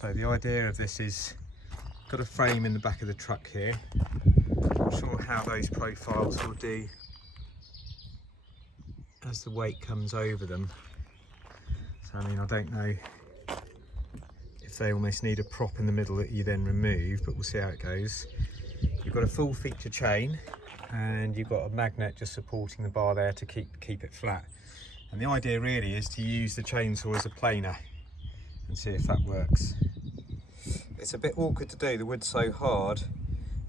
So the idea of this is, got a frame in the back of the truck here. Not sure how those profiles will do as the weight comes over them. So I mean, I don't know if they almost need a prop in the middle that you then remove, but we'll see how it goes. You've got a full feature chain and you've got a magnet just supporting the bar there to keep it flat. And the idea really is to use the chainsaw as a planer and see if that works. It's a bit awkward to do, the wood's so hard,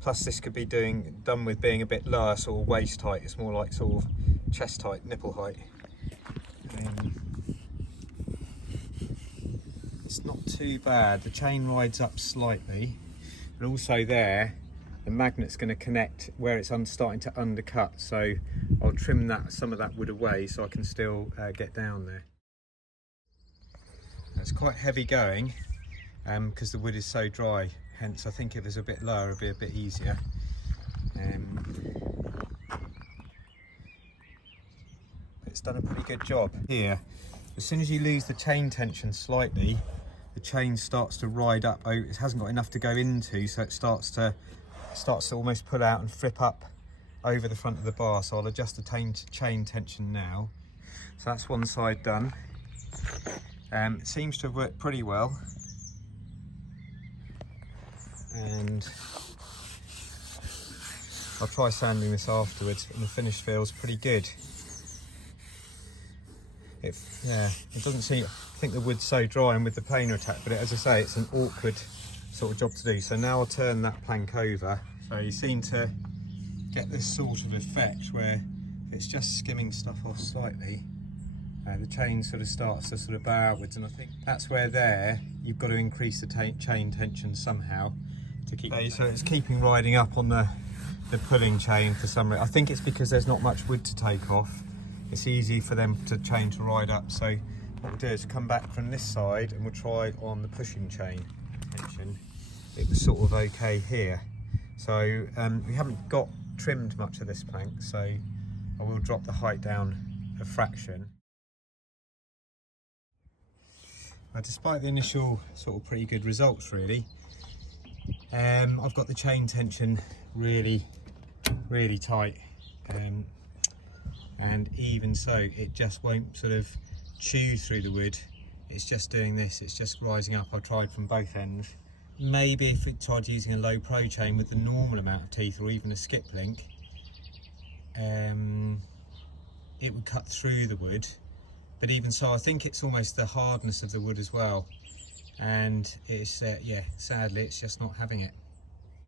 plus this could be done with being a bit lower, sort of waist height. It's more like sort of chest height, nipple height. It's not too bad. The chain rides up slightly, and also there the magnet's going to connect where it's starting to undercut, so I'll trim some of that wood away so I can still get down there. It's quite heavy going because the wood is so dry, hence I think if it's a bit lower it'll be a bit easier. It's done a pretty good job here. As soon as you lose the chain tension slightly, the chain starts to ride up. It hasn't got enough to go into, so it starts to almost pull out and flip up over the front of the bar. So I'll adjust the chain tension now. So that's one side done. It seems to have worked pretty well, and I'll try sanding this afterwards, and the finish feels pretty good. It doesn't seem, I think the wood's so dry and with the planer attached, but as I say, it's an awkward sort of job to do. So now I'll turn that plank over. So you seem to get this sort of effect where it's just skimming stuff off slightly. The chain sort of starts to sort of bow outwards, and I think that's where there you've got to increase the chain tension somehow to keep. Okay, so it's keeping riding up on the pulling chain for some reason. I think it's because there's not much wood to take off. It's easy for them to chain to ride up. So what we'll do is come back from this side and we'll try on the pushing chain tension. It was sort of okay here. So we haven't got trimmed much of this plank, so I will drop the height down a fraction. Now, despite the initial sort of pretty good results really, I've got the chain tension really tight, and even so it just won't sort of chew through the wood. It's just doing this, it's just rising up. I've tried from both ends. Maybe if it tried using a low pro chain with the normal amount of teeth, or even a skip link, it would cut through the wood. But even so, I think it's almost the hardness of the wood as well, and it's yeah, sadly it's just not having it.